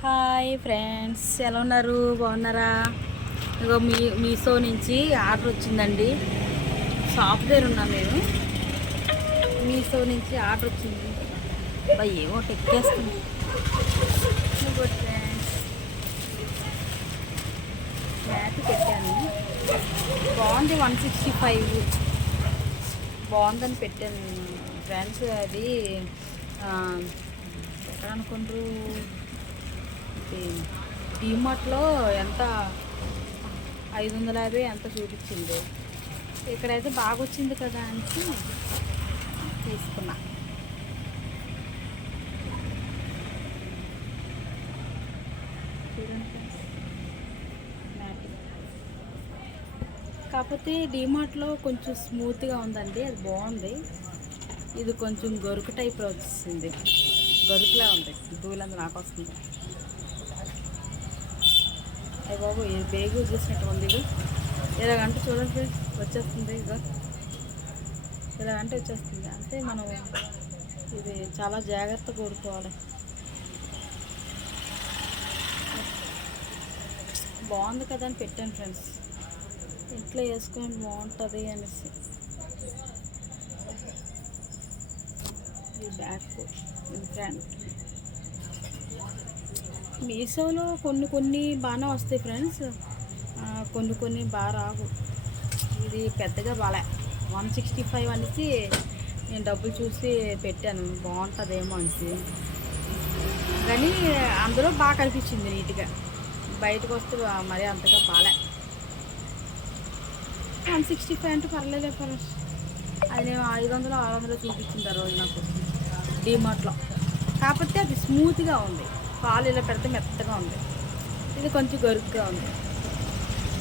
Hi friends, ఎలా ఉన్నారు? బాగున్నారా? ఇగో మీషో నుంచి ఆర్డర్ వచ్చిందండి. షాప్ దగ్గర ఉన్నాం మేము. మీషో నుంచి ఆర్డర్ వచ్చింది. ఏమో ఎక్కేస్తుంది ఫ్రెండ్స్. మ్యాట్ పెట్టాను, బాగుంది. 165 బాగుందని పెట్టాను ఫ్రెండ్స్. అది ఎక్కడ అనుకుంటారు, డీమార్ట్లో ఎంత 550 ఎంత చూపించింది. ఇక్కడైతే బాగా వచ్చింది కదా అని తీసుకున్నా. చూడండి, కాకపోతే డీమార్ట్లో కొంచెం స్మూత్గా ఉందండి, అది బాగుంది. ఇది కొంచెం గొరుకు టైప్ వచ్చింది, గొరుకులా ఉంది. దూలంగా నాకు వస్తుంది. అయ్య బాబు, ఇది బేగు చూసినట్టు ఉంది. ఇది ఇలాగంటే చూడండి వచ్చేస్తుంది. ఇదో ఇలాగంటే వచ్చేస్తుంది. అంటే మనం ఇది చాలా జాగ్రత్తగా కోరుకోవాలి. బాగుంది కదా అని పెట్టాను ఫ్రెండ్స్, ఇంట్లో వేసుకొని బాగుంటుంది అనేసి. ఈ బ్యాగ్ ఫ్రెండ్ మీషోలో కొన్ని బాగానే వస్తాయి ఫ్రెండ్స్, కొన్ని బాగా రావు. ఇది పెద్దగా బాగా 165 అనేసి నేను డబ్బులు చూసి పెట్టాను, బాగుంటుందేమో అనేసి. కానీ అందులో బాగా కనిపించింది నీట్గా. బయటకు వస్తే మరీ అంతగా బాగా 165 అంటే పర్లేదు ఫ్రెండ్స్. అది నేను 500 600 చూపించింది ఆ రోజు నాకు డీమార్ట్లో. కాకపోతే అది స్మూత్గా ఉంది, పాలు ఇలా పెడితే మెత్తగా ఉంది. ఇది కొంచెం గరుగ్గా ఉంది.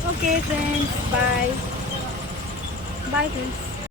Okay friends, bye bye friends.